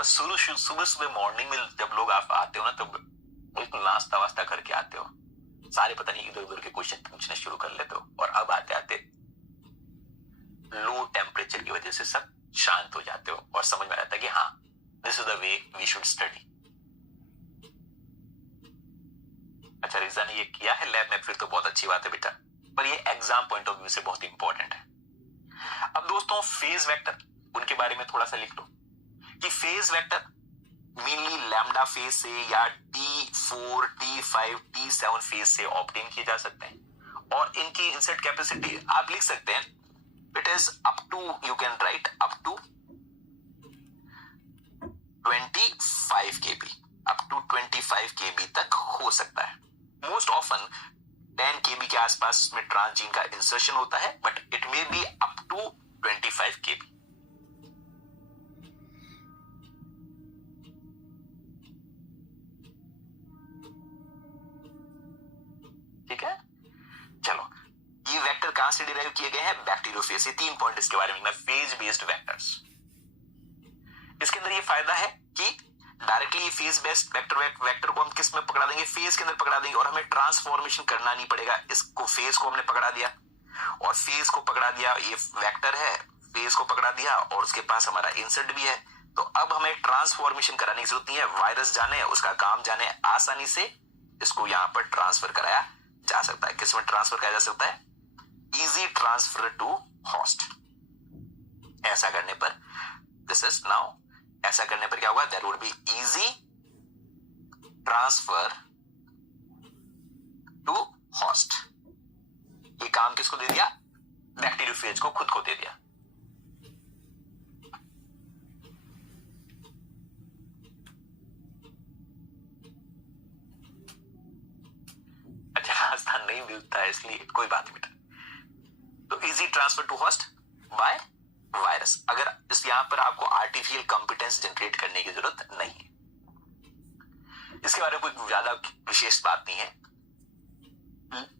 बस सुबह सुबह मॉर्निंग में जब लोग आप आते हो ना, तब बिल्कुल नाश्ता वास्ता करके आते हो, सारे पता नहीं इधर उधर के क्वेश्चन पूछना शुरू कर लेते हो, और अब आते आते लो टेम्परेचर की वजह से सब शांत हो जाते हो और समझ में आता है कि हाँ, this is the way we should study. अच्छा, रिजा ने ये किया है लैब में, फिर तो बहुत अच्छी बात है बेटा, पर ये एग्जाम पॉइंट ऑफ व्यू से बहुत इंपॉर्टेंट है। अब दोस्तों, फेज वेक्टर, उनके बारे में थोड़ा सा लिख लो कि phase vector mainly lambda phase से या T4, T5, T7 फेज से ऑब्टेन किए जा सकते हैं, और इनकी इंसर्ट कैपेसिटी आप लिख सकते हैं, it is up to, you can write up to 25 kb, up to 25 kb तक हो सकता है। मोस्ट ऑफन 10 kb के आसपास में ट्रांसजीन का इंसर्शन होता है, but it may be up to 25 kb। ठीक है, चलो, ये वेक्टर कहां से डिराइव किए गए हैं? बैक्टीरियोफेज से। 3 पॉइंट इसके बारे में, फेज बेस्ड वेक्टर्स। इसके अंदर ये फायदा है कि डायरेक्टली फेज बेस्ड वेक्टर को हम किस में पकड़ा देंगे? फेज के अंदर पकड़ा देंगे, और हमें ट्रांसफॉर्मेशन करना नहीं पड़ेगा। इसको, फेज को हमने पकड़ा दिया, और फेज को पकड़ा दिया, ये वेक्टर है, फेज को पकड़ा दिया, और उसके पास हमारा इंसर्ट भी है। तो अब हमें ट्रांसफॉर्मेशन कराने की जरूरत नहीं है, वायरस जाने, उसका काम जाने, आसानी से इसको यहां पर ट्रांसफर कराया जा सकता है। किस में ट्रांसफर कराया जा सकता है? Easy transfer to host. ऐसा करने पर, दिस इज नाउ, ऐसा करने पर क्या होगा? There would be easy transfer to host. ये काम किसको दे दिया? बैक्टीरियोफेज को खुद को दे दिया। अच्छा, रास्ता नहीं मिलता है, इसलिए कोई बात नहीं बेटा। तो easy transfer to host by virus. अगर इस यहां पर आपको आर्टिफिशियल कॉम्पिटेंस जनरेट करने की जरूरत नहीं है। इसके बारे में कोई ज्यादा विशेष बात नहीं है।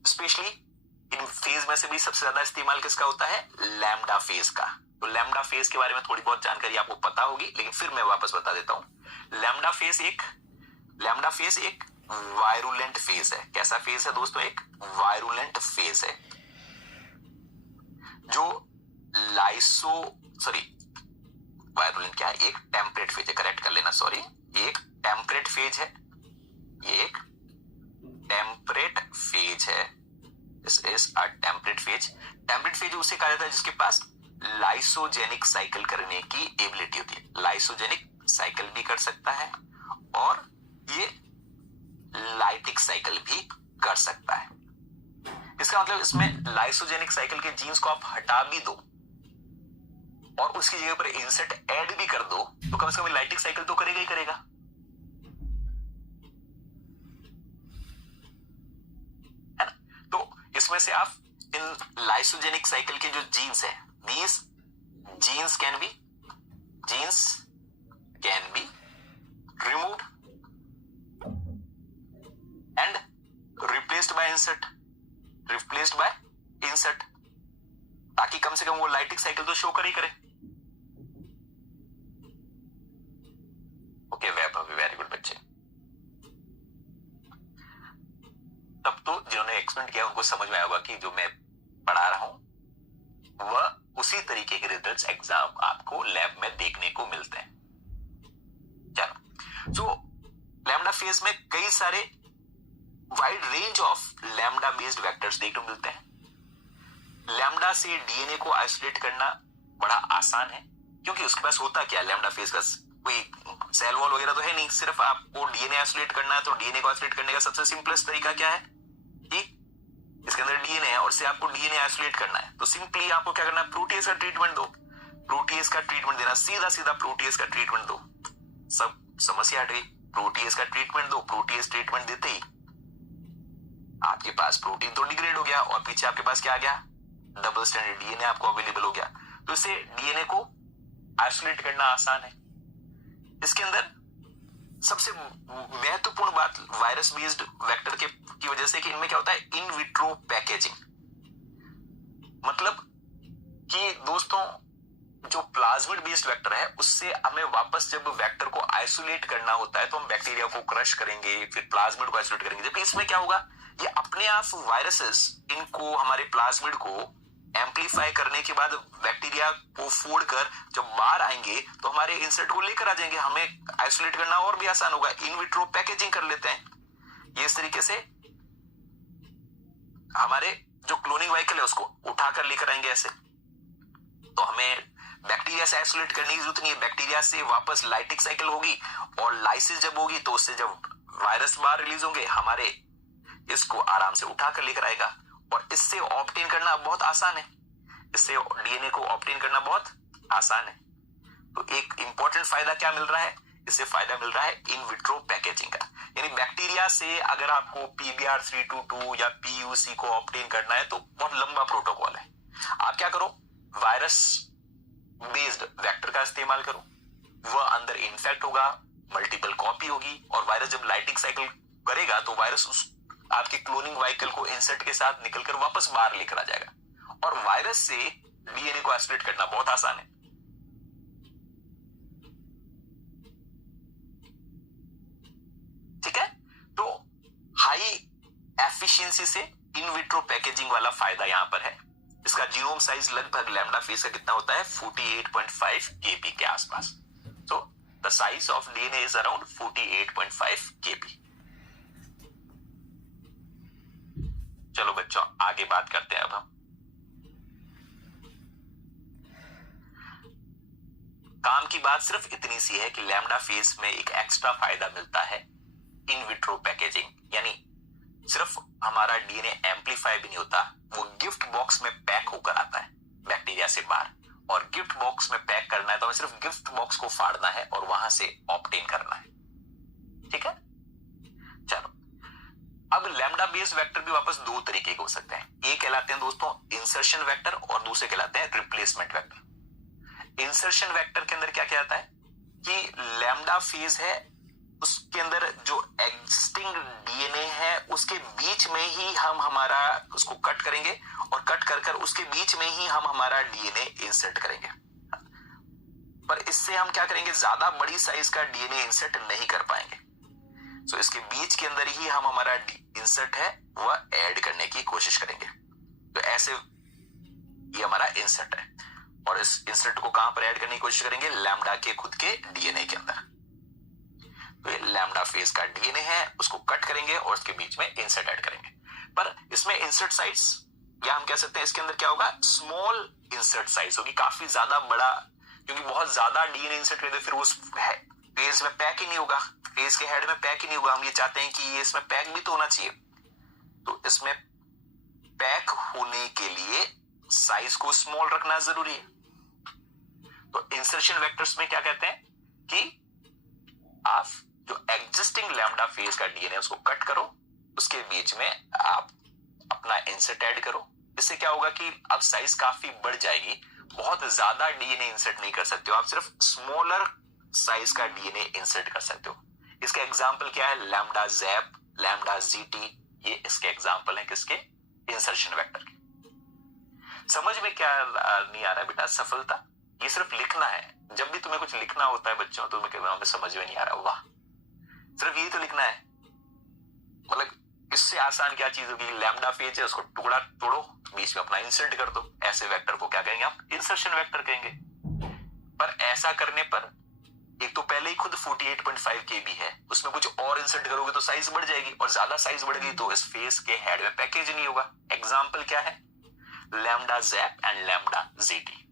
स्पेशली इन फेज में से भी सबसे ज्यादा इस्तेमाल किसका होता है? लैम्डा फेज का। तो लैम्डा फेज के बारे में थोड़ी बहुत जानकारी आपको पता होगी, लेकिन फिर मैं वापस बता देता हूं। लैम्डा फेज एक वायरुलेंट फेज है। कैसा फेज है दोस्तों? एक वायरुलेंट फेज है, जो वायरुलेंट क्या है? एक टेम्परेट फेज है, करेक्ट कर लेना, सॉरी, एक टेम्परेट फेज है, ये एक टेम्परेट फेज है। This is a temperate phase. Temperate phase उसे कहा जाता है जिसके पास लाइसोजेनिक साइकिल करने की एबिलिटी होती है। लाइसोजेनिक साइकिल भी कर सकता है, और ये लाइटिक साइकिल भी कर सकता है। इसका मतलब इसमें लाइसोजेनिक साइकिल के जीन्स को आप हटा भी दो और उसकी जगह पर इंसर्ट ऐड भी कर दो, तो कम से कम लाइटिक साइकिल तो करेगा ही करेगा। है ना? तो इसमें से आप इन लाइसोजेनिक साइकिल के जो जीन्स है, these genes can be removed and replaced by insert, ताकि कम से कम वो लाइटिक साइकिल तो शो करे। ओके, वेरी गुड बच्चे। तब तो जिन्होंने एक्सपेरिमेंट किया उनको समझ में आया होगा कि जो मैं पढ़ा रहा हूं वह उसी तरीके के रिजल्ट्स एग्जाम आपको लैब में देखने को मिलते हैं। चलो, जो लैम्डा फेज में कई सारे wide range of lambda based vectors देखने को मिलते हैं। लैम्डा से डीएनए को आइसोलेट करना बड़ा आसान है, क्योंकि उसके पास होता क्या, लैम्डा फेज का कोई सेल वॉल वगैरह तो है नहीं, सिर्फ आपको डीएनए आइसोलेट करना है। तो डीएनए को आइसोलेट करने का सबसे सिंपलेस्ट तरीका क्या है कि इसके अंदर डीएनए है और से आपको डीएनए आइसोलेट करना है। तो सिंपली आपको क्या करना है? प्रोटीएज का ट्रीटमेंट दो, प्रोटीएज का ट्रीटमेंट देना, सीधा प्रोटीएज का ट्रीटमेंट दो, सब समस्या हट गई। प्रोटीएज का ट्रीटमेंट दो, प्रोटीएज ट्रीटमेंट देते ही आपके पास प्रोटीन तो डिग्रेड हो गया, और पीछे आपके पास क्या आ गया? डबल स्ट्रैंडेड डीएनए आपको अवेलेबल हो गया। तो इससे डीएनए को आइसोलेट करना आसान है। इसके अंदर सबसे महत्वपूर्ण बात वायरस बेस्ड वेक्टर की वजह से कि इनमें क्या होता है? In vitro packaging. मतलब कि दोस्तों, जो प्लाज्मिड बेस्ड वेक्टर है उससे हमें वापस जब वेक्टर को आइसोलेट करना होता है तो हम बैक्टीरिया को क्रश करेंगे, फिर प्लाज्मिड को आइसोलेट करेंगे। जबकि इसमें क्या होगा, ये अपने आप वायरसेस इनको हमारे प्लाज्मिड को एम्पलीफाई करने के बाद बैक्टीरिया को फोड़कर जब बाहर आएंगे तो हमारे इंसर्ट को लेकर आ जाएंगे, हमें आइसोलेट करना और भी आसान होगा। इन विट्रो पैकेजिंग कर लेते हैं। ये इस तरीके से हमारे जो क्लोनिंग व्हीकल है उसको उठाकर लेकर आएंगे ऐसे। तो हमें बैक्टीरिया से आइसोलेट करने की जरूरत नहीं है। बैक्टीरिया से वापस लाइटिक साइकिल होगी और लाइसिस जब होगी तो उससे जब वायरस बाहर रिलीज होंगे हमारे इसको आराम से उठाकर लेकर आएगा। और इससे ऑब्टेन करना बहुत आसान है, इससे डीएनए को ऑब्टेन करना बहुत आसान है। तो एक इंपॉर्टेंट फायदा क्या मिल रहा है, इससे फायदा मिल रहा है इन विट्रो पैकेजिंग का। यानी बैक्टीरिया से अगर आपको PBr322 या PUC को ऑब्टेन करना है तो बहुत लंबा प्रोटोकॉल है। आप क्या करो, वायरस बेस्ड वेक्टर का इस्तेमाल करो, वह अंदर इन्फेक्ट होगा, मल्टीपल कॉपी होगी और वायरस जब लाइटिक साइकिल करेगा तो वायरस उस आपके क्लोनिंग व्हीकल को इंसर्ट के साथ निकलकर वापस बाहर लेकर आ जाएगा। और वायरस से डीएनए को आइसोलेट करना बहुत आसान है। ठीक है, तो हाई एफिशिएंसी से इन विट्रो पैकेजिंग वाला फायदा यहां पर है। इसका जीनोम साइज लगभग लैम्डा फेज का कितना होता है, 48.5 kb के आसपास। So the size of DNA is around 48.5 kb। चलो बच्चों आगे बात करते हैं। अब हम काम की बात सिर्फ इतनी सी है कि लैम्डा फेज में एक एक्स्ट्रा फायदा मिलता है इन विट्रो पैकेजिंग, यानी सिर्फ हमारा डीएनए एम्पलीफाई भी नहीं होता, वो गिफ्ट बॉक्स में पैक होकर आता है बैक्टीरिया से बाहर। और गिफ्ट बॉक्स में पैक करना है तो हमें सिर्फ गिफ्ट बॉक्स को फाड़ना है और वहां से ऑब्टेन करना है। ठीक है, चलो अब लैम्डा बेस्ड वेक्टर भी वापस दो तरीके के हो सकते हैं। एक कहलाते हैं दोस्तों इंसर्शन वेक्टर और दूसरे कहलाते हैं रिप्लेसमेंट वेक्टर। इंसर्शन वेक्टर के अंदर क्या कहता है कि लैम्डा फेज है, उसके अंदर जो एग्जिस्टिंग डीएनए है उसके बीच में ही हम हमारा उसको कट करेंगे और कट कर कर उसके बीच में ही हम हमारा डीएनए इंसर्ट करेंगे। पर इससे हम क्या करेंगे, ज्यादा बड़ी साइज का डीएनए इंसर्ट नहीं कर पाएंगे। सो इसके बीच के अंदर ही हम हमारा इंसर्ट है वह ऐड करने की कोशिश करेंगे। तो ऐसे ये हमारा इंसर्ट है और इस इंसर्ट को कहां पर ऐड करने की कोशिश करेंगे, लैम्डा के खुद के डीएनए के अंदर। तो ये लैम्डा फेज का डीएनए है, उसको कट करेंगे और उसके बीच में इंसर्ट ऐड करेंगे। पर इसमें इंसर्ट साइज या हम कह सकते हैं इसके अंदर क्या होगा, स्मॉल इंसर्ट साइज होगी, काफी ज्यादा बड़ा, क्योंकि बहुत ज्यादा डीएनए इंसर्ट करते फिर उस फेज में पैक ही नहीं होगा, फेज के हेड में पैक ही नहीं होगा। हम ये चाहते हैं कि ये इसमें पैक भी तो होना चाहिए। तो इसमें पैक होने के लिए साइज को स्मॉल रखना जरूरी है। तो इंसर्शन वेक्टर्स में क्या कहते हैं कि आप जो एग्जिस्टिंग लैम्डा फेज का डीएनए उसको कट करो, उसके बीच में आप अपना इंसर्ट ऐड करो। इससे क्या होगा कि अब साइज काफी बढ़ जाएगी, बहुत ज्यादा डीएनए इंसर्ट नहीं कर सकते हो, आप सिर्फ स्मॉलर साइज का डीएनए इंसर्ट कर सकते हो। इसका एग्जांपल क्या है, लैम्डा ज़ैप, लैम्डा जीटी, ये इसके एग्जांपल है किसके, इंसर्शन वेक्टर के। समझ में क्या नहीं आ रहा है बेटा, सफलता ये सिर्फ लिखना है। जब भी तुम्हें कुछ लिखना होता है बच्चों तो तुम्हें कहना हमें समझ में नहीं आ रहा, वाह सिर्फ यही तो लिखना है। मतलब इससे आसान क्या चीज होगी, लैम्डा फेज है उसको टुकड़ा तोड़ो, बीच में अपना इंसर्ट कर दो, ऐसे वेक्टर को क्या कहेंगे आप, इंसर्शन वेक्टर कहेंगे। पर ऐसा करने पर एक तो पहले ही खुद 48.5 kb है, उसमें कुछ और इंसर्ट करोगे तो साइज बढ़ जाएगी और ज्यादा साइज बढ़ गई तो इस फेस के हेड में पैकेज नहीं होगा। एग्जांपल क्या है, lambda zap and lambda GT.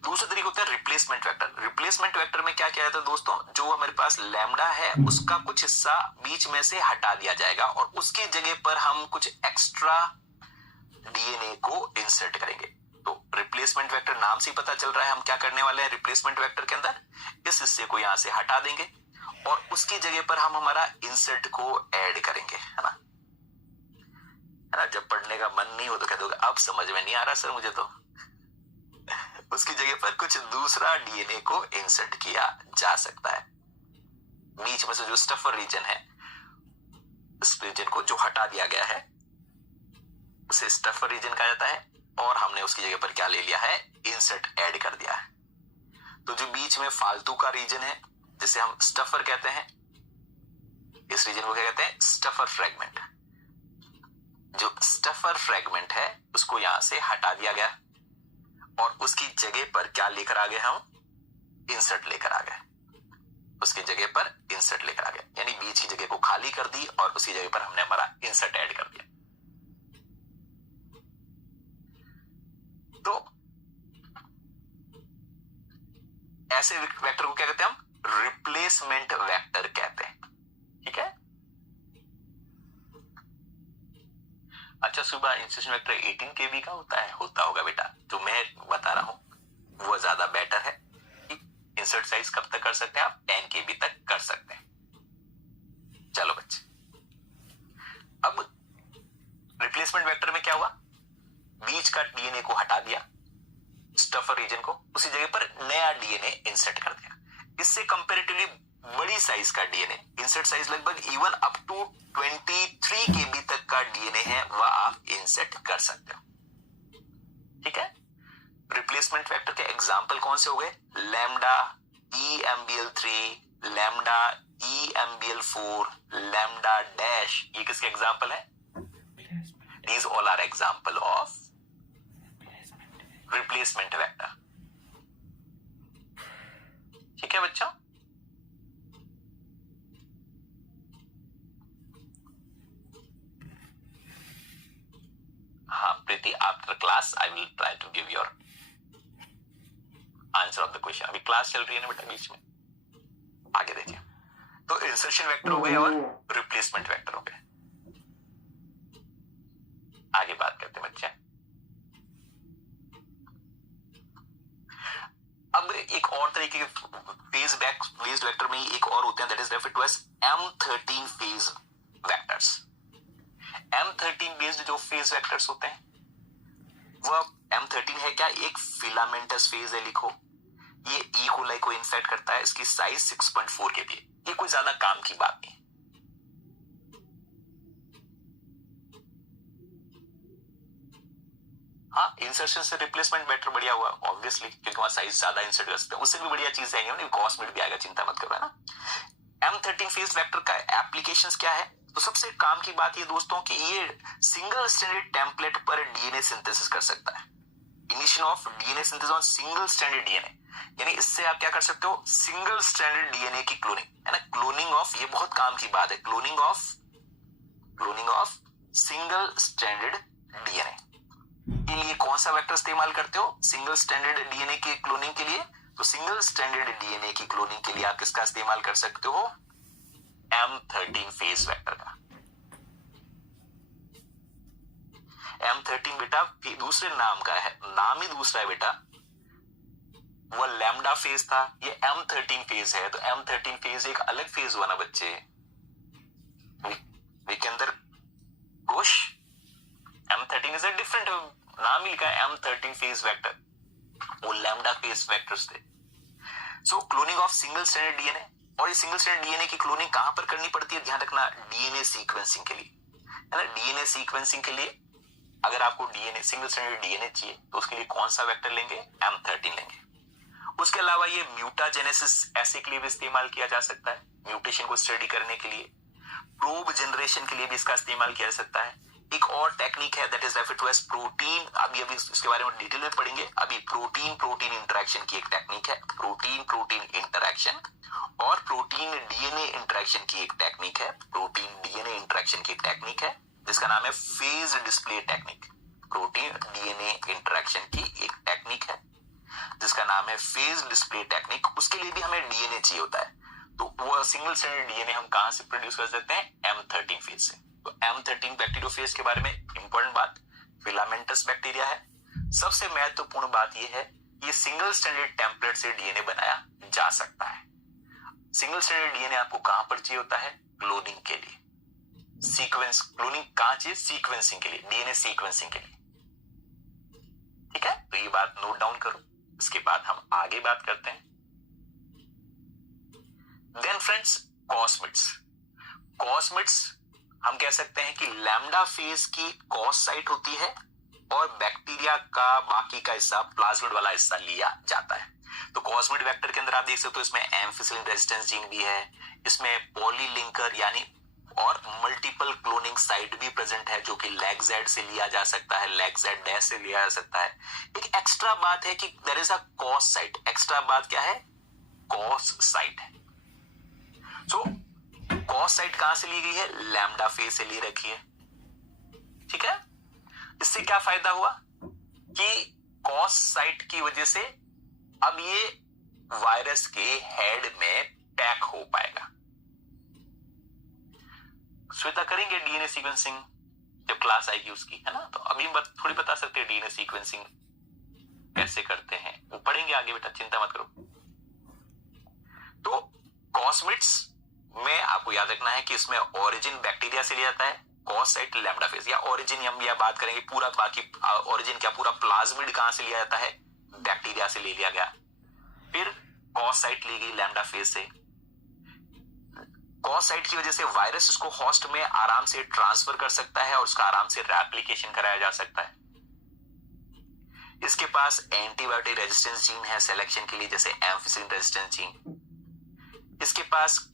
दूसरा तरीका होता है रिप्लेसमेंट वेक्टर। रिप्लेसमेंट वेक्टर में क्या किया जाता है दोस्तों, जो हमारे पास लैम्डा है उसका कुछ हिस्सा बीच में से हटा दिया जाएगा और उसकी जगह पर हम कुछ एक्स्ट्रा डीएनए को इंसर्ट करेंगे। तो रिप्लेसमेंट वेक्टर नाम से ही पता चल रहा है हम क्या करने वाले हैं रिप्लेसमेंट वेक्टर के अंदर, इस हिस्से को यहां से हटा देंगे और उसकी जगह पर हम हमारा इंसर्ट को ऐड करेंगे, है ना। जब पढ़ने का मन नहीं हो तो कह दोगे अब समझ में नहीं आ रहा सर मुझे, तो उसकी जगह पर कुछ दूसरा डीएनए को इंसर्ट किया जा सकता है। बीच में से जो स्टफर रीजन है, इस रीजन को जो हटा दिया गया है उसे स्टफर रीजन कहा जाता है। और हमने उसकी जगह पर क्या ले लिया है, इंसर्ट ऐड कर दिया है। तो जो बीच में फालतू का रीजन है जिसे हम स्टफर कहते हैं, इस रीजन को क्या कहते हैं, स्टफर फ्रेगमेंट। जो स्टफर फ्रेगमेंट है उसको यहां से हटा दिया गया और उसकी जगह पर क्या लेकर आ गए, हम इंसर्ट लेकर आ गए। उसकी जगह पर इंसर्ट लेकर आ गए, यानी बीच की जगह को खाली कर दी और उसकी जगह पर हमने हमारा इंसर्ट ऐड कर दिया। तो ऐसे वेक्टर को क्या कहते हैं, हम रिप्लेसमेंट वेक्टर कहते हैं। ठीक है। अच्छा, सुबह इंसर्शन वेक्टर 18 KB का होता होगा बेटा। तो मैं बता रहा हूं वो ज्यादा बेटर है। इंसर्ट साइज कब तक कर सकते हैं आप, 10 KB तक कर सकते हैं। चलो बच्चे, अब रिप्लेसमेंट वेक्टर में क्या हुआ, बीच का डीएनए को हटा दिया, स्टफर रीजन को, उसी जगह पर नया डीएनए इंसर्ट कर दिया। इससे कंपैरेटिवली बड़ी साइज का डीएनए, इंसर्ट साइज लगभग इवन अप टू 23 KB तक का डीएनए है, वह आप इंसर्ट कर सकते हो। ठीक है। रिप्लेसमेंट वेक्टर के एग्जाम्पल कौन से हो गए, lambda EMBL3, lambda EMBL4, lambda dash, ये किसके एग्जाम्पल है, these all are example of replacement vector। ठीक है बच्चों। हाँ Preeti, after class I will try to give your answer of the question. अभी क्लास चल रही है ना बेटा बीच में, आगे देखिए। तो इंसर्शन वेक्टर हो गए और रिप्लेसमेंट वेक्टर हो गए। आगे बात करते हैं बच्चे। अब एक और तरीके के फेज बेस्ड वेक्टर में एक और होते हैं, that is referred to as M13 phage vectors. M13 based जो फेज वेक्टर्स होते हैं वह M13 है क्या, एक फिलामेंटस फेज है, लिखो। ये ई कोलाई को इन्फेक्ट करता है, इसकी साइज 6.4 KB है। ये कोई ज्यादा काम की बात नहीं। हाँ, इंसर्शन से रिप्लेसमेंट बेटर बढ़िया हुआ ऑब्वियसली, क्योंकि वहां साइज ज्यादा इंसर्ट कर सकते हैं। उससे भी बढ़िया चीज आएंगे, कॉस्मेट भी आएगा, चिंता मत करो, है ना। M13 फेज वेक्टर का एप्लीकेशंस क्या है, तो सबसे काम की बात ये दोस्तों कि ये सिंगल स्ट्रैंडेड टेम्पलेट पर डीएनए सिंथेसिस कर सकता है। Initiation of DNA synthesis on single stranded DNA, यानी इससे आप क्या कर सकते हो, सिंगल स्ट्रैंडेड डीएनए की क्लोनिंग, है ना। क्लोनिंग ऑफ, ये बहुत काम की बात है, cloning of single stranded DNA के लिए कौन सा वेक्टर इस्तेमाल करते हो, सिंगल स्ट्रैंडेड डीएनए की क्लोनिंग के लिए। तो सिंगल स्ट्रैंडेड डीएनए की क्लोनिंग के लिए आप किसका इस्तेमाल कर सकते हो, M13 फेज वेक्टर का। M13 बेटा दूसरे नाम का है, नाम ही दूसरा है बेटा। वो लैम्डा फेज था, ये M13 फेज है। तो M13 फेज एक अलग फेज हुआ ना बच्चे, के अंदर कुछ M13 इज अ डिफरेंट, नाम ही लिखा है M13 फेज वेक्टर, वो लैम्डा फेज वेक्टर्स थे। So cloning of single stranded DNA, और ये सिंगल स्ट्रैंडेड डीएनए की क्लोनिंग कहां पर करनी पड़ती है, ध्यान रखना, डीएनए सीक्वेंसिंग के लिए, है ना। डीएनए सीक्वेंसिंग के लिए अगर आपको डीएनए सिंगल स्ट्रैंडेड डीएनए चाहिए तो उसके लिए कौन सा वेक्टर लेंगे, M13 लेंगे। उसके अलावा ये म्यूटाजेनेसिस ऐसे के लिए भी इस्तेमाल किया जा सकता है, म्यूटेशन को स्टडी करने के लिए। प्रोब जनरेशन के लिए भी इसका इस्तेमाल किया जा सकता है। एक और टेक्निक है that is referred to as protein, अभी इसके बारे में डिटेल में पढ़ेंगे। अभी प्रोटीन इंटरेक्शन की एक टेक्निक है, प्रोटीन इंटरेक्शन, और प्रोटीन डीएनए इंटरेक्शन की एक टेक्निक है, प्रोटीन डीएनए इंटरेक्शन की एक टेक्निक है जिसका नाम है phase display technique. Protein DNA interaction की एक टेक्निक है जिसका नाम है फेज डिस्प्ले टेक्निक। उसके लिए भी हमें डीएनए चाहिए होता है, तो वो सिंगल स्ट्रैंडेड डीएनए हम कहां से प्रोड्यूस कर सकते हैं, M13 फेज से। तो M13 बैक्टीरियोफेज के बारे में इंपॉर्टेंट बात, फिलामेंटस बैक्टीरिया है। सबसे महत्वपूर्ण बात यह है, ये सिंगल स्ट्रैंडेड टेम्पलेट से डीएनए बनाया जा सकता है। सिंगल स्ट्रैंडेड डीएनए आपको कहां पर चाहिए होता है, क्लोनिंग के लिए। सीक्वेंस क्लोनिंग कहां चाहिए, सीक्वेंसिंग के लिए, डीएनए सीक्वेंसिंग के लिए। ठीक है, तो ये बात नोट डाउन करो। इसके बाद हम आगे बात करते हैं। देन फ्रेंड्स, कॉस्मिड्स हम कह सकते हैं कि लैम्डा फेज की कॉस साइट होती है और बैक्टीरिया का बाकी का हिस्सा, प्लाज्मिड वाला हिस्सा लिया जाता है। तो कॉस्मिड वेक्टर के अंदर आप देख सकते हो इसमें एम्फिसिलिन रेजिस्टेंस जीन भी है, इसमें पॉलीलिंकर यानी और मल्टीपल क्लोनिंग साइट भी प्रेजेंट है, जो कि लैगजेड से लिया जा सकता है, लैगजेड डैश से लिया जा सकता है। एक एक्स्ट्रा बात है कि there is a cos site. Extra बात क्या है? कॉस साइट है। सो कॉस साइट कहां से ली गई है? लैम्डा फेज से ली रखी है। ठीक है, इससे क्या फायदा हुआ कि कॉस साइट की वजह से अब ये वायरस के हेड में पैक हो पाएगा। श्वेता करेंगे डीएनए सीक्वेंसिंग जब क्लास आएगी उसकी, है ना? तो अभी थोड़ी बता सकते हैं डीएनए सीक्वेंसिंग कैसे करते हैं, वो पढ़ेंगे आगे बेटा, चिंता मत करो। तो कॉस्मिड्स में आपको याद रखना है कि इसमें ओरिजिन बैक्टीरिया से लिया जाता है, कॉस साइट लैम्डा फेज, या ओरिजिन हम यह बात करेंगे पूरा, बाकी ओरिजिन क्या पूरा प्लाज्मिड कहां से लिया जाता है? बैक्टीरिया से ले लिया गया। फिर कॉस साइट ली गई लैम्डा फेज से। कॉस साइट की वजह से वायरस उसको होस्ट में आराम से ट्रांसफर कर सकता है और उसका आराम से रेप्लिकेशन कराया जा सकता है। इसके पास एंटीबायोटिक रेजिस्टेंस जीन है सिलेक्शन के लिए, जैसे एम्फिसिलिन रेजिस्टेंस जीन। इसके पास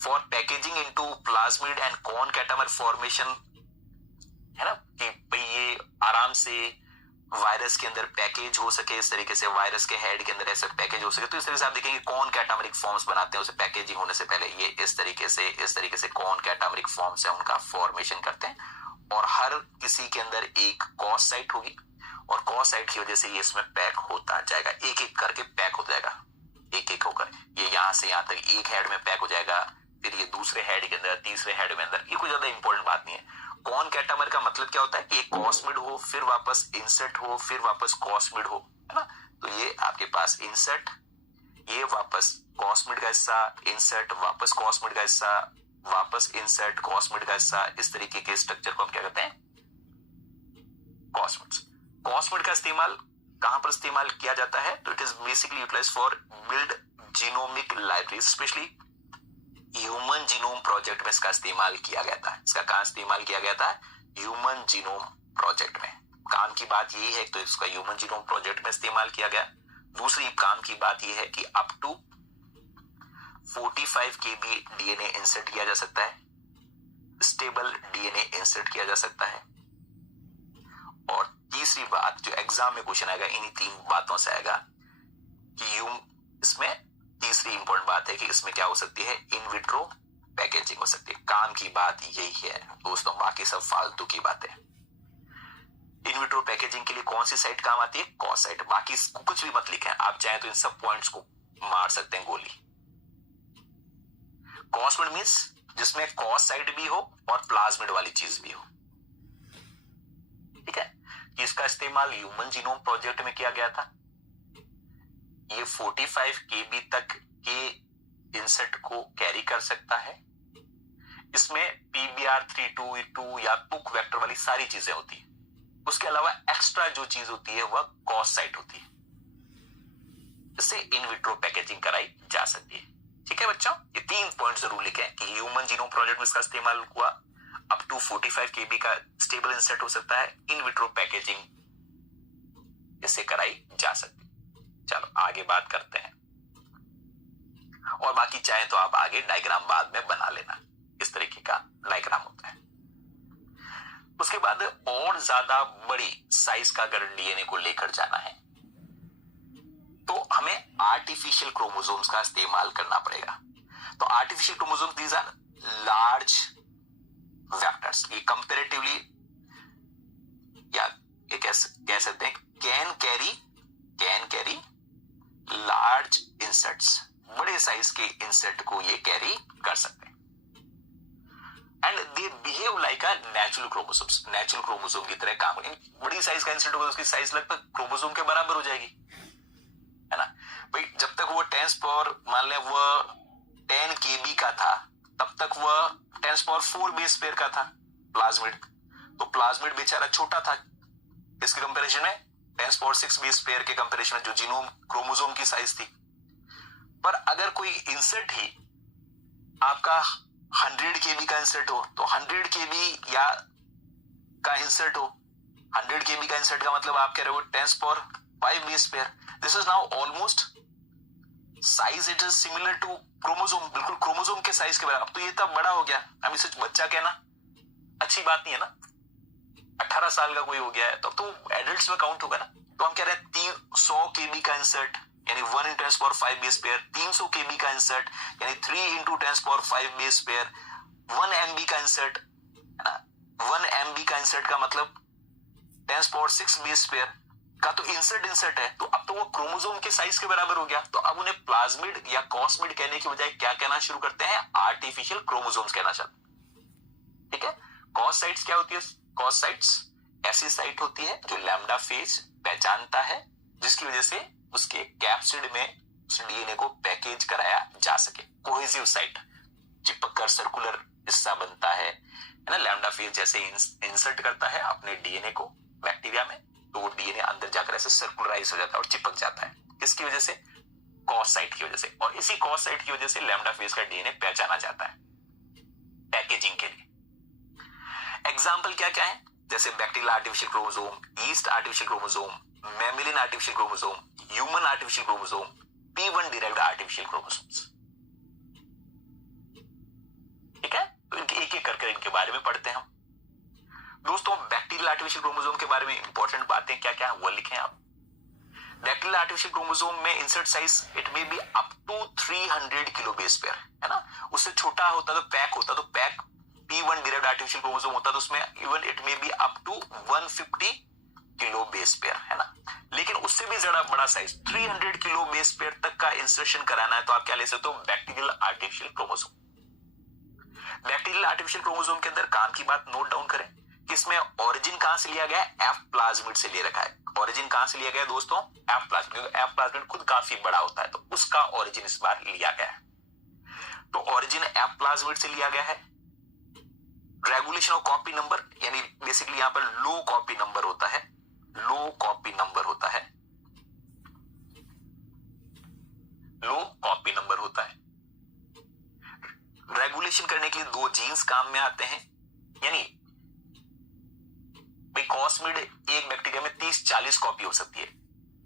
for packaging into plasmid and concatemer formation, है ना, कि भाई ये आराम से वायरस के अंदर पैकेज हो सके, इस तरीके से वायरस के हेड के अंदर ऐसे पैकेज हो सके। तो इस तरीके से आप देखेंगे कौन कैटामरिक फॉर्म्स बनाते हैं उसे पैकेजिंग होने से पहले, ये इस तरीके से कौन कैटामरिक फॉर्म्स है उनका फॉर्मेशन करते हैं, और हर किसी के अंदर एक कॉस साइट होगी, और कॉस साइट की वजह से ये इसमें पैक होता जाएगा, एक एक करके पैक हो जाएगा, एक एक होकर ये यहां से यहां तक एक हेड में पैक हो जाएगा, फिर ये दूसरे हेड के अंदर, तीसरे हेड में अंदर। ये कोई ज्यादा इंपॉर्टेंट बात नहीं है। कॉन कैटामर का मतलब क्या होता है कि एक कॉस्मिड हो, फिर वापस इंसर्ट हो, फिर वापस कॉस्मिड हो, है ना? तो ये आपके पास इंसर्ट, ये वापस कॉस्मिड का हिस्सा, इंसर्ट, वापस कॉस्मिड का हिस्सा, वापस इंसर्ट, कॉस्मिड का हिस्सा, इस तरीके के स्ट्रक्चर को हम क्या कहते हैं? कॉस्मिड्स। कॉस्मिड का इस्तेमाल कहां पर इस्तेमाल किया जाता है? तो it is basically utilize for build genomic library, specially human genome project में इसका इस्तेमाल किया गया था। इसका कहां इस्तेमाल किया गया था? ह्यूमन जीनोम प्रोजेक्ट में। काम की बात यही है तो इसका ह्यूमन जीनोम प्रोजेक्ट में इस्तेमाल किया गया। दूसरी काम की बात यह है कि up to 45 kb DNA insert किया जा सकता है, स्टेबल डीएनए इंसर्ट किया जा सकता है। और तीसरी बात जो एग्जाम में क्वेश्चन आएगा, इन्हीं तीन बातों से आएगा कि इसमें तीसरी इंपॉर्टेंट बात है कि इसमें क्या हो सकती है? इन विट्रो पैकेजिंग हो सकती है। काम की बात यही है दोस्तों, बाकी सब फालतू की बातें। इन विट्रो पैकेजिंग के लिए कौन सी साइट काम आती है? Cos site. बाकी कुछ भी मत लिखें, आप चाहें तो इन सब पॉइंट्स को मार सकते हैं गोली। कॉस्मिड मींस जिसमें कॉस साइट भी हो और प्लाज्मिड वाली चीज भी हो। ठीक है, इसका इस्तेमाल ह्यूमन जीनोम प्रोजेक्ट में किया गया था। ये 45 kb तक के इंसर्ट को कैरी कर सकता है। इसमें PBR322 या पुक वेक्टर वाली सारी चीजें होती है। उसके अलावा एक्स्ट्रा जो चीज होती है वह कॉस साइट होती है। इससे इन विट्रो पैकेजिंग कराई जा सकती है। ठीक है बच्चों, ये 3 पॉइंट जरूर लिखें कि ह्यूमन जीनोम प्रोजेक्ट में इसका इस्तेमाल हुआ, अप टू 45 kb का स्टेबल इंसर्ट हो सकता है, इन विट्रो पैकेजिंग इससे कराई जा सकती है। चलो आगे बात करते हैं, और बाकी चाहे तो आप आगे डायग्राम बाद में बना लेना, इस तरीके का डायग्राम होता है। उसके बाद और ज्यादा बड़ी साइज का अगर डीएनए को लेकर जाना है तो हमें आर्टिफिशियल क्रोमोसोम्स का इस्तेमाल करना पड़ेगा। तो artificial chromosomes these are large vectors, ये कंपैरेटिवली या ये कह सकते हैं कैन कैरी लार्ज इंसर्ट्स, बड़े साइज के इंसर्ट को ये कैरी कर सकते हैं। And they behave like a natural chromosomes, natural chromosome की तरह काम करें। बड़ी साइज का इंसर्ट होगा उसकी साइज लगभग क्रोमोसोम के बराबर हो जाएगी, है ना भाई। जब तक वो 10 मान लें वो 10 kb का था, तब तक वह 10⁴ बेस पेयर का था प्लाज्मिड। तो प्लाज्मिड बेचारा छोटा था इसके कंपैरिजन में 10⁶ बेस पेयर के कंपैरिजन में जो जीनोम क्रोमोसोम की साइज थी। पर अगर कोई इंसर्ट ही आपका 100 kb का इंसर्ट हो, तो 100 kb या का इंसर्ट हो, 100 kb का इंसर्ट का मतलब आप कह रहे हो 10⁵ base pair. This is now almost size, it is similar to chromosome, बिल्कुल क्रोमोसोम के साइज के बराबर। अब तो ये तब बड़ा हो गया, हम इसे बच्चा कहना अच्छी बात नहीं है ना। 18 साल का कोई हो गया है तो अब तो एडल्ट्स में काउंट होगा ना। तो हम कह रहे हैं 100 kb का इंसर्ट यानी 1 × 10⁵ बेस पेयर, 300 kb का इंसर्ट यानी 3 × 10⁵ बेस पेयर, 1 MB का इंसर्ट है ना। 1 MB का इंसर्ट का मतलब 10⁶ बेस पेयर का तो इंसर्ट है, तो अब तो वो क्रोमोसोम के साइज के बराबर हो गया। तो अब उन्हें प्लाज्मिड या कॉस्मिड कहने की बजाय क्या कहना शुरू करते हैं, आर्टिफिशियल क्रोमोसोम्स कहना चाहते हैं। ठीक है, कॉस साइट्स क्या होती है? कॉस साइट्स ऐसी साइट होती है जो लैम्डा फेज पहचानता है, जिसकी वजह से उसके कैप्सिड में उस डीएनए को पैकेज कराया जा सके। कोहेसिव साइट चिपक कर सर्कुलर हिस्सा बनता है ना। लैम्डा फेज जैसे इंसर्ट करता है अपने डीएनए को बैक्टीरिया में, तो वो डीएनए अंदर जाकर ऐसे सर्कुलराइज हो जाता है और चिपक जाता है। किसकी वजह से? कॉस साइट की वजह से। और इसी कॉस साइट की वजह से लैम्डा फेज का डीएनए पहचाना जाता है पैकेजिंग के लिए। एग्जाम्पल क्या क्या है? जैसे bacterial artificial chromosome, yeast artificial chromosome, mammalian artificial chromosome, human artificial chromosome, P1 derived artificial chromosomes. ठीक है, तो इनके एक एक करके इनके बारे में पढ़ते हैं हम। दोस्तों, बैक्टीरियल आर्टिफिशियल क्रोमोसोम के बारे में इंपॉर्टेंट बातें क्या क्या वो लिखें आप। बैक्टीरियल आर्टिफिशियल क्रोमोसोम में insert size it may be up to 300 kilo base pair है ना। उससे छोटा होता तो pack P1 derived artificial chromosome होता तो उसमें even it may be up to 150 kilo base pair है ना। लेकिन उससे भी ज्यादा बड़ा साइज 300 किलो बेस पेयर तक का इंसर्शन कराना है तो आप क्या ले सकते हो? Bacterial artificial chromosome. Bacterial artificial chromosome के अंदर काम की बात नोट डाउन करें कि इसमें ओरिजिन कहां से लिया गया है? एफ प्लाज्मिड से ले रखा है। ओरिजिन कहां से लिया गया है दोस्तों? F plasmid. एफ प्लाज्मिड खुद काफी बड़ा होता है तो उसका ओरिजिन इस बार लिया गया है। तो ओरिजिन एफ प्लाज्मिड से लिया गया है। रेगुलेशन ऑफ कॉपी नंबर यानी बेसिकली यहां पर लो कॉपी नंबर होता है, लो कॉपी नंबर होता है, लो कॉपी नंबर होता है। रेगुलेशन करने के लिए 2 जीन्स काम में आते हैं, यानी कॉस्मिड एक बैक्टीरिया में 30-40 कॉपी हो सकती है,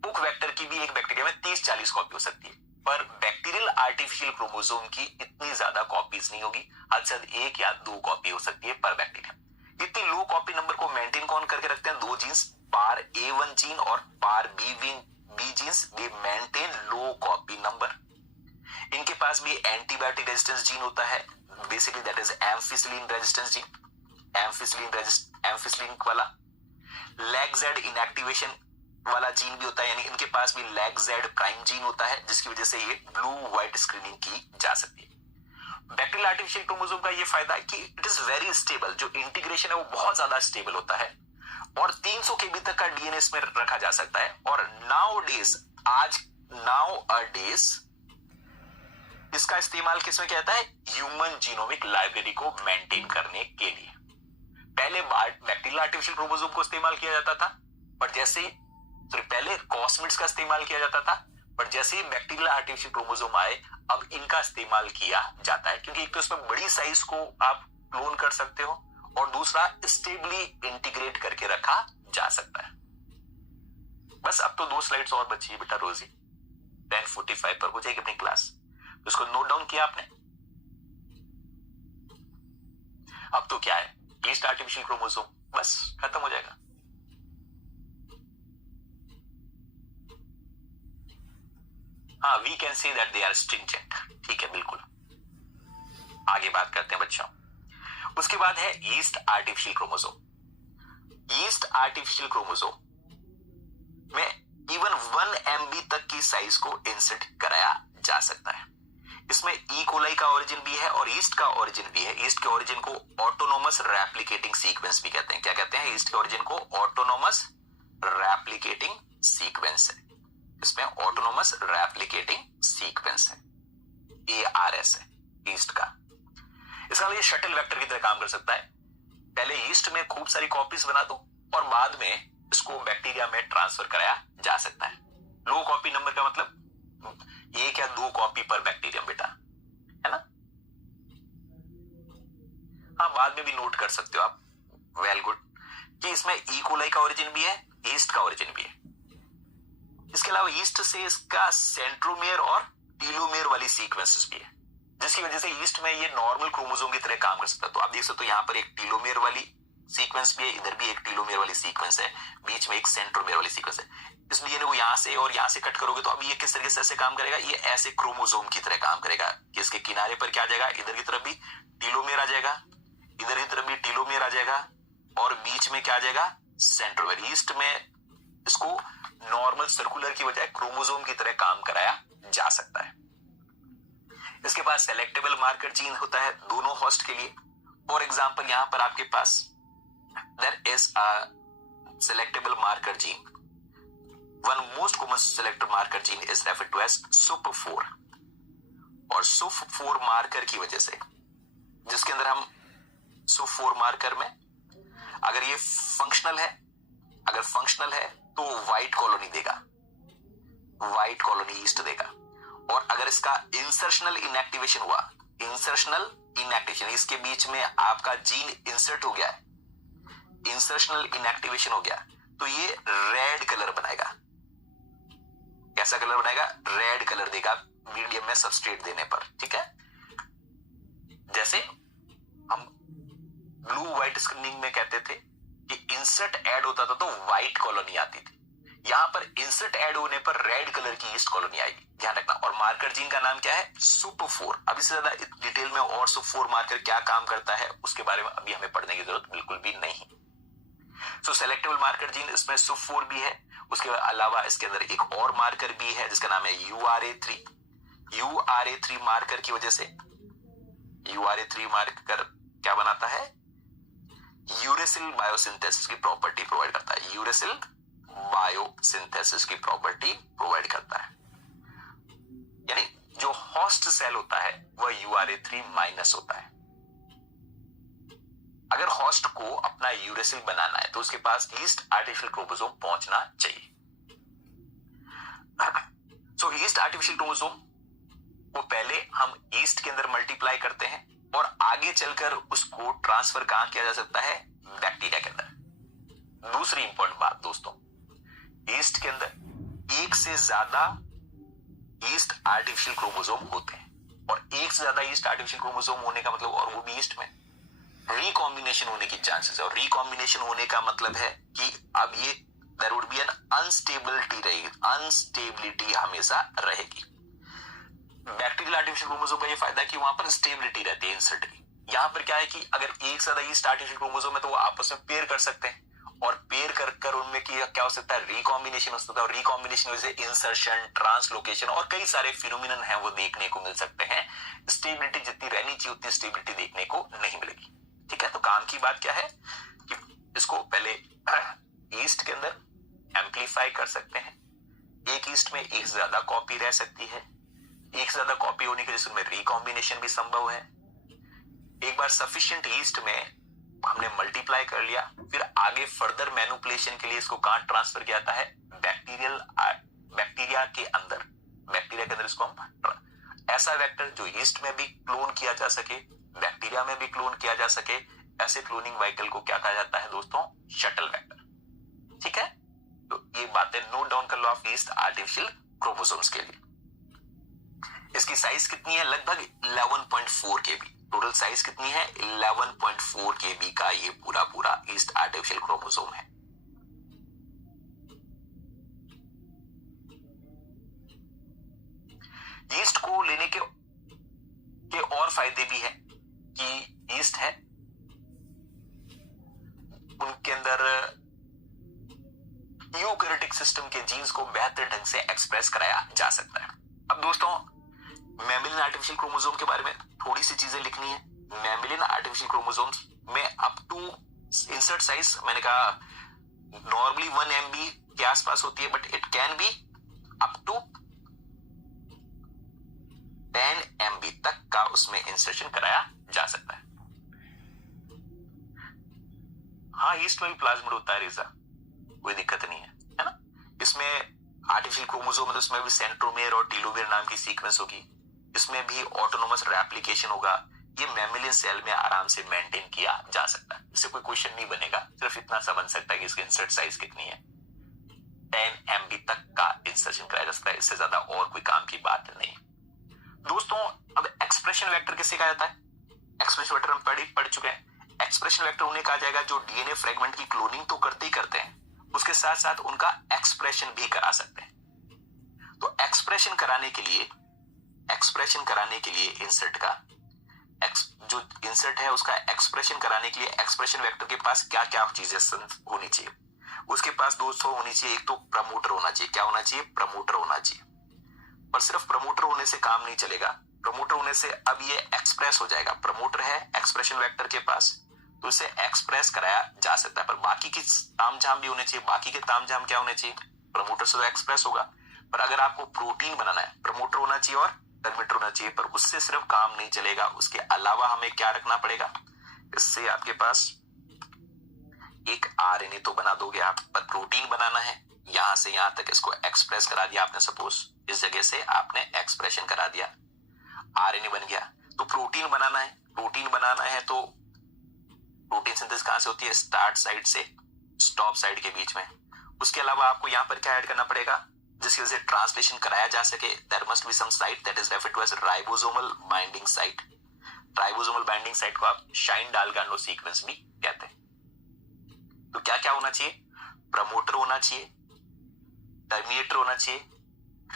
बुक वेक्टर की भी एक बैक्टीरिया में 30-40 कॉपी हो सकती है, पर बैक्टीरियल आर्टिफिशियल क्रोमोसोम की इतनी ज्यादा कॉपीज नहीं होगी, हद से 1 या 2 कॉपी हो सकती है पर बैक्टीरिया। इतनी लो कॉपी नंबर को मेंटेन कौन करके रखते हैं? 2 जीन्स, पार A1 जीन और par B genes, they maintain low copy number. इनके पास भी एंटीबायोटिक रेजिस्टेंस जीन होता है, basically that is ampicillin resistance gene, ampicillin वाला। लैग-जेड इनएक्टिवेशन वाला जीन भी होता है, यानी इनके पास भी लैग-जेड प्राइम जीन होता है, जिसकी वजह से ये ब्लू व्हाइट स्क्रीनिंग की जा सकती है। बैक्टीरियल आर्टिफिशियल क्रोमोसोम का ये फायदा है कि इट इज वेरी स्टेबल, जो इंटीग्रेशन है वो बहुत ज्यादा स्टेबल होता है और 300 kb तक का डीएनए इसमें रखा जा सकता है। और नाउ डेज इसका इस्तेमाल किसमें किया जाता है? ह्यूमन जीनोमिक लाइब्रेरी को मेंटेन करने के लिए। पहले बैक्टीरियल आर्टिफिशियल क्रोमोसोम को इस्तेमाल किया जाता था, पर जैसे पहले कॉस्मिड्स का इस्तेमाल किया जाता था, पर जैसे ही बैक्टीरियल आर्टिफिशियल क्रोमोसोम आए अब इनका इस्तेमाल किया जाता है, क्योंकि एक तो इसमें बड़ी साइज को आप क्लोन कर सकते हो और दूसरा स्टेबली इंटीग्रेट करके रखा जा सकता है। बस अब तो 2 स्लाइड्स और बची है बेटा रोजी, 10:45 पर हो जाएगी अपनी क्लास। उसको नोट डाउन किया आपने? अब तो क्या है, ईस्ट आर्टिफिशियल क्रोमोसोम, बस खत्म हो जाएगा। हाँ, we can say that they are stringent. ठीक है, बिल्कुल। आगे बात करते हैं बच्चों। उसके बाद है east artificial chromosome. Yeast artificial chromosome में इवन 1 MB तक की साइज को इंसर्ट कराया जा सकता है। इसमें ई कोलाई का ओरिजिन भी है और ईस्ट का ओरिजिन भी है। ईस्ट के ओरिजिन को ऑटोनोमस रेप्लिकेटिंग सीक्वेंस भी कहते हैं। क्या कहते हैं? ईस्ट के ओरिजिन को ऑटोनोमस रेप्लिकेटिंग सीक्वेंस है। इसमें ऑटोनोमस रेप्लिकेटिंग सीक्वेंस है, ARS है ईस्ट का। इसका ये शटल वेक्टर की तरह काम कर सकता है। पहले ईस्ट में खूब सारी कॉपीज बना दो और बाद में इसको बैक्टीरिया में ट्रांसफर कराया जा सकता है। लो कॉपी नंबर का मतलब 1 या 2 कॉपी पर बैक्टीरियम बेटा, है ना। हाँ, बाद में भी नोट कर सकते हो आप। Well good. कि इसमें ई कोलाई का ओरिजिन भी है, ईस्ट का ओरिजिन भी है। इसके अलावा ईस्ट से इसका सेंट्रोमियर और टीलोमियर वाली सीक्वेंसेस भी है, जिसकी वजह से ईस्ट में ये नॉर्मल क्रोमोसोम की तरह काम कर सकता है। तो आप देख सकते हो यहाँ पर एक टीलोमियर वाली सीक्वेंस भी है, इधर भी एक टीलोमियर वाली सीक्वेंस है, बीच में एक सेंट्रोमियर वाली सीक्वेंस है। इस डीएनए को यहां से और यहां से कट करोगे तो अब ये किस तरीके से ऐसे काम करेगा, ये ऐसे क्रोमोसोम की तरह काम करेगा कि इसके किनारे पर क्या आ जाएगा, इधर की तरफ भी टीलोमियर आ जाएगा, इधर की तरफ भी टीलोमियर आ जाएगा और बीच में क्या आ जाएगा, सेंट्रोमियर। ईस्ट में इसको नॉर्मल सर्कुलर की बजाय क्रोमोसोम की तरह काम कराया जा सकता है। इसके पास सेलेक्टेबल मार्कर जीन होता है दोनों होस्ट के लिए। फॉर एग्जांपल यहां पर आपके पास there is a selectable marker gene, one most common selectable marker gene is referred to as SUP4। और SUP4 मार्कर की वजह से, जिसके अंदर हम SUP4 मार्कर में अगर ये फंक्शनल है, अगर फंक्शनल है तो व्हाइट कॉलोनी देगा, व्हाइट कॉलोनी ईस्ट देगा। और अगर इसका इंसर्शनल इनएक्टिवेशन हुआ, इंसर्शनल इनएक्टिवेशन, इसके बीच में आपका जीन इंसर्ट हो गया है, इंसर्शनल इनएक्टिवेशन हो गया, तो ये रेड कलर बनाएगा। कैसा कलर बनाएगा, रेड कलर देगा मीडियम में सबस्ट्रेट देने पर। ठीक है, जैसे हम ब्लू व्हाइट स्क्रीनिंग में कहते थे कि इंसर्ट ऐड होता था तो व्हाइट कॉलोनी आती थी, यहां पर इंसर्ट ऐड होने पर रेड कलर की ईस्ट कॉलोनी आएगी, ध्यान रखना। और मार्कर जीन का नाम क्या है, SUP4। अब इससे ज्यादा डिटेल में और SUP4 मार्कर क्या काम करता है उसके बारे में अभी हमें पढ़ने की जरूरत बिल्कुल भी नहीं। सो सेलेक्टेबल मार्कर जीन इसमें SUP4 भी है, उसके अलावा इसके अंदर एक और मार्कर भी है जिसका नाम है URA3। URA3 मार्कर की वजह से, URA3 मार्कर क्या बनाता है, यूरेसिल बायोसिंथेसिस की प्रॉपर्टी प्रोवाइड करता है, यूरेसिल बायोसिंथेसिस की प्रॉपर्टी प्रोवाइड करता है। यानी जो होस्ट सेल होता है वह URA3 माइनस होता है। अगर होस्ट को अपना यूरेसिल बनाना है तो उसके पास ईस्ट आर्टिफिशियल क्रोमोसोम पहुंचना चाहिए। सो ईस्ट आर्टिफिशियल क्रोमोसोम को पहले हम ईस्ट के अंदर मल्टीप्लाई करते हैं और आगे चलकर उसको ट्रांसफर कहां किया जा सकता है, बैक्टीरिया के अंदर। दूसरी इंपॉर्टेंट बात दोस्तों, ईस्ट के अंदर एक से ज्यादा ईस्ट आर्टिफिशियल क्रोमोसोम होते हैं और एक से ज्यादा ईस्ट आर्टिफिशियल क्रोमोसोम होने का मतलब, और वो भी ईस्ट में, रिकॉम्बिनेशन होने की चांसेस है। और रिकॉम्बिनेशन होने का मतलब है कि अब ये there would be an instability रहेगी, अनस्टेबिलिटी हमेशा रहेगी। बैक्टीरियल आर्टिफिशियल क्रोमोसोम का ये फायदा है कि वहां पर स्टेबिलिटी रहती है इंसर्ट की। यहां पर क्या है कि अगर एक से ज्यादा ईस्ट आर्टिफिशियल क्रोमोसोम है तो वो आपस में पेयर कर सकते हैं और पेयर कर उनमें क्या हो सकता है, रिकॉम्बिनेशन हो सकता है। और रिकॉम्बिनेशन वजह से इंसर्शन, ट्रांसलोकेशन और कई सारे फिनोमिनन हैं वो देखने को मिल सकते हैं। स्टेबिलिटी जितनी रहनी चाहिए उतनी स्टेबिलिटी देखने को नहीं मिलेगी। ठीक है, तो काम की बात क्या है कि इसको पहले ईस्ट के अंदर एम्पलीफाई कर सकते हैं। एक ईस्ट में एक से ज्यादा कॉपी रह सकती है, एक से ज्यादा कॉपी होने की वजह से उनमें रिकॉम्बिनेशन भी संभव है। एक बार सफिशिएंट ईस्ट में हमने मल्टीप्लाई कर लिया, फिर आगे फर्दर मैनिपुलेशन के लिए इसको कहां ट्रांसफर किया जाता है, बैक्टीरिया के अंदर। बैक्टीरिया के अंदर इसको हम ऐसा वेक्टर जो ईस्ट में भी क्लोन किया जा सके, बैक्टीरिया में भी क्लोन किया जा सके, ऐसे क्लोनिंग व्हीकल को क्या कहा जाता है दोस्तों, शटल वेक्टर। ठीक है, तो ये बातें नोट डाउन कर लो आप ईस्ट आर्टिफिशियल क्रोमोसोम्स के लिए। इसकी साइज कितनी है, लगभग 11.4 kb। टोटल साइज कितनी है, 11.4 kb का ये पूरा ईस्ट आर्टिफिशियल क्रोमोसोम है। ईस्ट को लेने के और फायदे भी हैं कि ईस्ट है, उनके अंदर यूकैरियोटिक सिस्टम के जीन्स को बेहतर ढंग से एक्सप्रेस कराया जा सकता है। अब दोस्तों मैमिलिन आर्टिफिशियल क्रोमोसोम के बारे में थोड़ी सी चीजें लिखनी है। मैमिलिन आर्टिफिशियल क्रोमोसोम्स में अप टू इंसर्ट साइज, मैंने कहा नॉर्मली 1 MB के आसपास होती है, but it can be up to 10 MB तक का उसमें इंसर्शन कराया जा सकता है। हाँ, ईस्ट में भी प्लाज्मिड होता है रेजा, कोई दिक्कत नहीं है ना। इसमें आर्टिफिशियल क्रोमोसोम है तो इसमें भी सेंट्रोमियर और टीलोमियर नाम की सीक्वेंस होगी। इसमें भी ऑटोनोमस रेप्लिकेशन होगा। ये मैमिलियन सेल में आराम से मेंटेन किया जा सकता है। इससे कोई क्वेश्चन नहीं बनेगा, सिर्फ इतना सा बन सकता है कि इसकी इंसर्ट साइज कितनी है। 10 MB तक का इंसर्शन कराया जा सकता है, इससे ज्यादा और कोई काम की बात नहीं। दोस्तों अब एक्सप्रेशन वेक्टर किसे कहा जाता है? एक्सप्रेशन वेक्टर हम पढ़ चुके हैं। एक्सप्रेशन वेक्टर उन्हें कहा जाएगा जो डीएनए फ्रेगमेंट की क्लोनिंग तो करते ही करते हैं, उसके साथ साथ उनका एक्सप्रेशन भी करा सकते हैं। तो एक्सप्रेशन कराने के लिए इंसर्ट का जो इंसर्ट है उसका एक्सप्रेशन कराने के लिए एक्सप्रेशन वेक्टर के पास क्या क्या चीजें होनी चाहिए? उसके पास दोस्तों होनी चाहिए, एक तो प्रमोटर होना चाहिए। क्या होना चाहिए? प्रमोटर होना चाहिए। पर सिर्फ प्रमोटर होने से काम नहीं चलेगा। प्रमोटर होने से अब ये एक्सप्रेस हो जाएगा। प्रमोटर है एक्सप्रेशन वेक्टर के पास, तो इसे एक्सप्रेस कराया जा सकता है, पर बाकी की तामझाम भी होने चाहिए। बाकी के तामझाम क्या होने चाहिए? प्रमोटर से तो एक्सप्रेस होगा, पर अगर आपको प्रोटीन बनाना है, प्रमोटर होना चाहिए और टर्मिनेटर होना चाहिए। पर उससे सिर्फ काम नहीं चलेगा, उसके अलावा हमें क्या रखना पड़ेगा? इससे आपके पास एक आरएनए तो बना दोगे आप, पर प्रोटीन बनाना है। यहां से यहां तक इसको एक्सप्रेस करा दिया आपने, सपोज इस जगह से आपने एक्सप्रेशन करा दिया, आरएनए बन गया। तो प्रोटीन बनाना है। प्रोटीन बनाना है तो प्रोटीन सिंथेसिस कहां से होती है? स्टार्ट साइड से स्टॉप साइड के बीच में। उसके अलावा आपको यहां पर क्या ऐड करना पड़ेगा जिसकी वजह से ट्रांसलेशन कराया जा सके? There must be some site that is referred to as ribosomal binding site. Ribosomal binding site को आप शाइन डालगानो सीक्वेंस भी कहते हैं। तो क्या क्या होना चाहिए? प्रमोटर होना चाहिए, टर्मिनेटर होना चाहिए,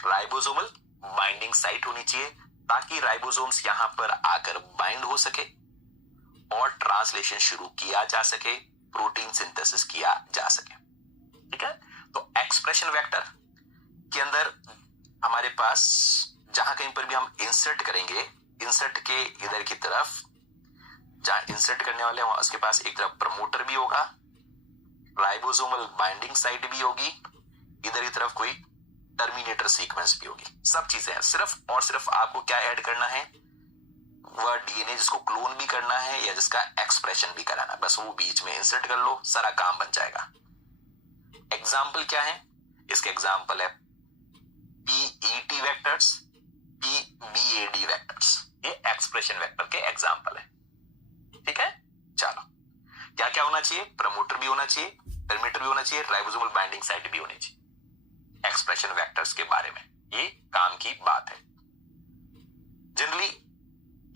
राइबोसोमल बाइंडिंग साइट होनी चाहिए, ताकि राइबोसोम्स यहां पर आकर बाइंड हो सके और ट्रांसलेशन शुरू किया जा सके, प्रोटीन सिंथेसिस किया जा सके। ठीक है, तो एक्सप्रेशन वेक्टर के अंदर हमारे पास जहां कहीं पर भी हम इंसर्ट करेंगे, इंसर्ट के इधर की तरफ जहां इंसर्ट करने वाले हैं उसके पास एक तरफ प्रमोटर भी होगा, राइबोसोमल बाइंडिंग साइट भी होगी, इधर की तरफ कोई टर्मिनेटर सीक्वेंस भी होगी। सब चीजें हैं, सिर्फ और सिर्फ आपको क्या ऐड करना है? वह डीएनए जिसको क्लोन भी करना है या जिसका एक्सप्रेशन भी कराना, बस वो बीच में इंसर्ट कर लो, सारा काम बन जाएगा। एग्जाम्पल क्या है इसके? एग्जाम्पल है PET वेक्टर्स, PBAD वेक्टर्स, ये एक्सप्रेशन वेक्टर के एग्जाम्पल है। ठीक है, चलो क्या क्या होना चाहिए? प्रमोटर भी होना चाहिए, टर्मिनेटर भी होना चाहिए, राइबोसोमल बाइंडिंग साइट भी होनी चाहिए। एक्सप्रेशन वेक्टर्स के बारे में ये काम की बात है। Generally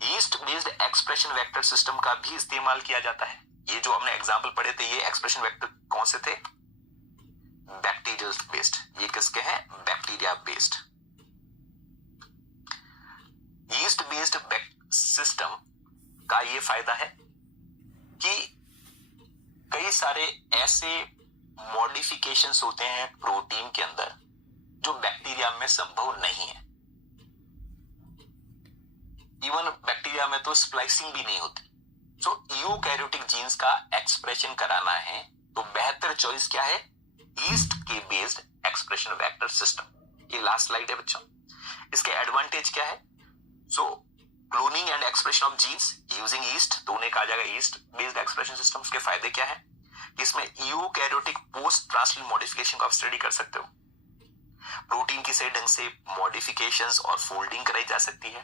yeast based expression vector system का भी इस्तेमाल किया जाता है। ये जो हमने एग्जाम्पल पढ़े थे, ये एक्सप्रेशन वेक्टर कौन से थे? Bacterial based. ये किसके हैं? Bacteria based. Yeast based system का ये फायदा है कि कई सारे ऐसे मॉडिफिकेशंस होते हैं प्रोटीन के अंदर जो बैक्टीरिया में संभव नहीं है। इवन बैक्टीरिया में तो स्प्लाइसिंग भी नहीं होती। सो यूकैरियोटिक जीन्स का एक्सप्रेशन कराना है तो बेहतर चॉइस क्या है? यीस्ट के बेस्ड एक्सप्रेशन वेक्टर सिस्टम। ये लास्ट स्लाइड है बच्चों। इसके एडवांटेज क्या है? So cloning and expression of genes using yeast, तो उन्हें कहा जाएगा यीस्ट बेस्ड एक्सप्रेशन सिस्टम। उसके फायदे क्या है? इसमें यूकैरियोटिक पोस्ट ट्रांसलेशन मॉडिफिकेशन को आप स्टडी कर सकते हो। प्रोटीन की सही ढंग से मॉडिफिकेशंस और फोल्डिंग कराई जा सकती है।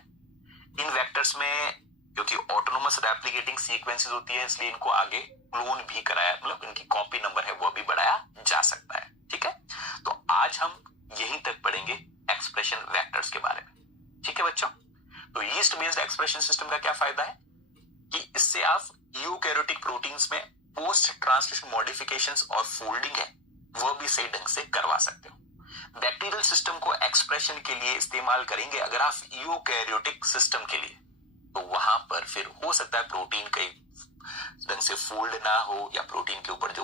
इन वेक्टर्स में क्योंकि ऑटोनोमस रेप्लिकेटिंग सीक्वेंसेस होती है, इसलिए इनको आगे क्लोन भी कराया, मतलब इनकी कॉपी नंबर है वो भी बढ़ाया जा सकता है। ठीक है, तो आज हम यहीं तक पढ़ेंगे एक्सप्रेशन वेक्टर्स के बारे में। ठीक है बच्चों, तो यीस्ट बेस्ड एक्सप्रेशन सिस्टम का क्या फायदा है कि इससे आप यूकैरियोटिक प्रोटीन्स में पोस्ट ट्रांसलेशन मॉडिफिकेशंस और फोल्डिंग है वो भी सही ढंग से करवा सकते हो। बैक्टीरियल सिस्टम को एक्सप्रेशन के लिए इस्तेमाल करेंगे अगर आप यूकैरियोटिक सिस्टम के लिए, तो वहां पर फिर हो सकता है प्रोटीन कई ढंग से फोल्ड ना हो, या प्रोटीन के ऊपर जो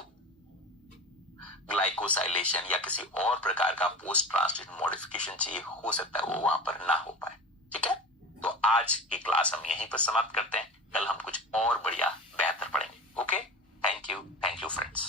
ग्लाइकोसाइलेशन या किसी और प्रकार का पोस्ट ट्रांसलेशन मॉडिफिकेशन चाहिए, हो सकता है वो वहां पर ना हो पाए। ठीक है, तो आज की क्लास हम यहीं पर समाप्त करते हैं। कल हम कुछ और बढ़िया बेहतर पढ़ेंगे। Okay, thank you friends.